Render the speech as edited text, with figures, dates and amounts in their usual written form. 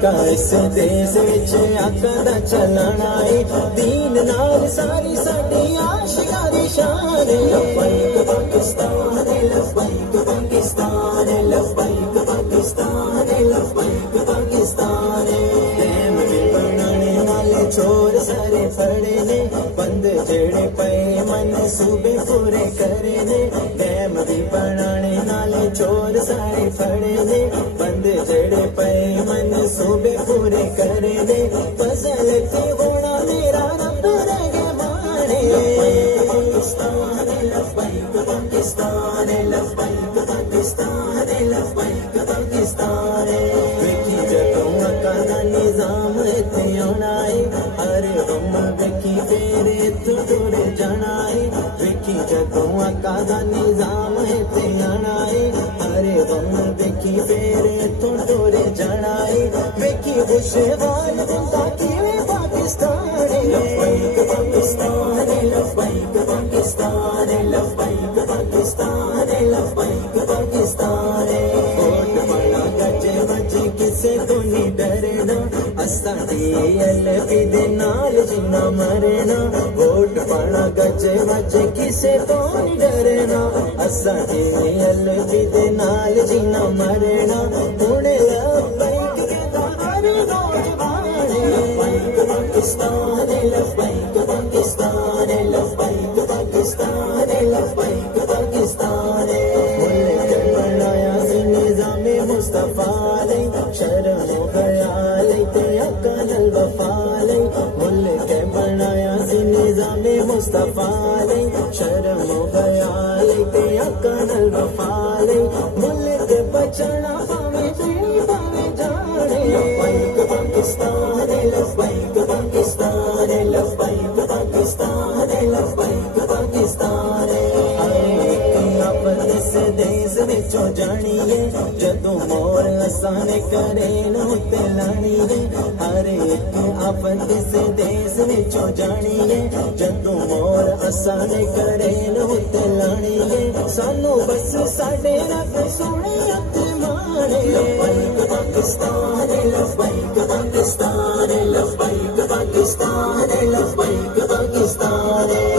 इस देश विच आका दा चलना है दीन नाल सारी साडी आशियां शान लब्बैक पाकिस्तान लब्बैक पाकिस्तान लब्बैक पाकिस्तान लब्बैक पाकिस्तान बनाने वाले चोर सारे फड़े ने बंद जेड़े पे मन सूबे पूरे करे ने कैम भी बनाने नाले चोर सारे फड़े ने बंद जेड़े पे मन सूबे पूरे करे ने फसल की होना मेरा रब रगे माने पाकिस्तान लब्बैक पाकिस्तान लब्बैक पाकिस्तान लब्बैक पाकिस्तान वेखी जदों अका दा निजाम इत्थे आना है अरे हम वेखी तेरे इत्थों टुर जाना है वेखी जदों अका दा निजाम इत्थे आना है अरे हम वेखी तेरे इत्थों टुर जाना है वेखी बुशवाल जिंदा किवे पाकिस्तान लब्बैक पाकिस्तान लब्बैक पाकिस्तान लब्बैक पाकिस्तान लब्बैक पाकिस्तान वोट बड़ा गजे बजे किसे तो नहीं डरना असा DLP दे नाल जिन्ना मरना वोट बड़ा गजे बजे किसे तो नहीं डरना असा DLP दे नाल जिन्ना मरना हुणे लब्बैक के दारे नौजवान लब्बैक पाकिस्तान लब्बैक पाकिस्तान लब्बैक पाकिस्तान लब्बैक पाकिस्तान मुल्क बनाया निज़ामे मुस्तफा ले शर्म ख्याल ते अकल वफा ले मुल्क बनाया निज़ामे मुस्तफा ले शर्म ख्याल ते अकल वफा ले मुल्क बचना पावे तेरी पावे जाने लब्बैक पाकिस्तान लब्बैक पाकिस्तान लब्बैक पाकिस्तान लब्बैक पाकिस्तान इस देश विचों जानी है जदों मोर असाने करे नोते लानी है हर एक आफत इस देश विचों जानी है जदों मोर असाने करे नोते लानी है सानू बस साडे रब सोने अते माने लब्बैक पाकिस्तान लब्बैक पाकिस्तान लब्बैक पाकिस्तान लब्बैक पाकिस्तान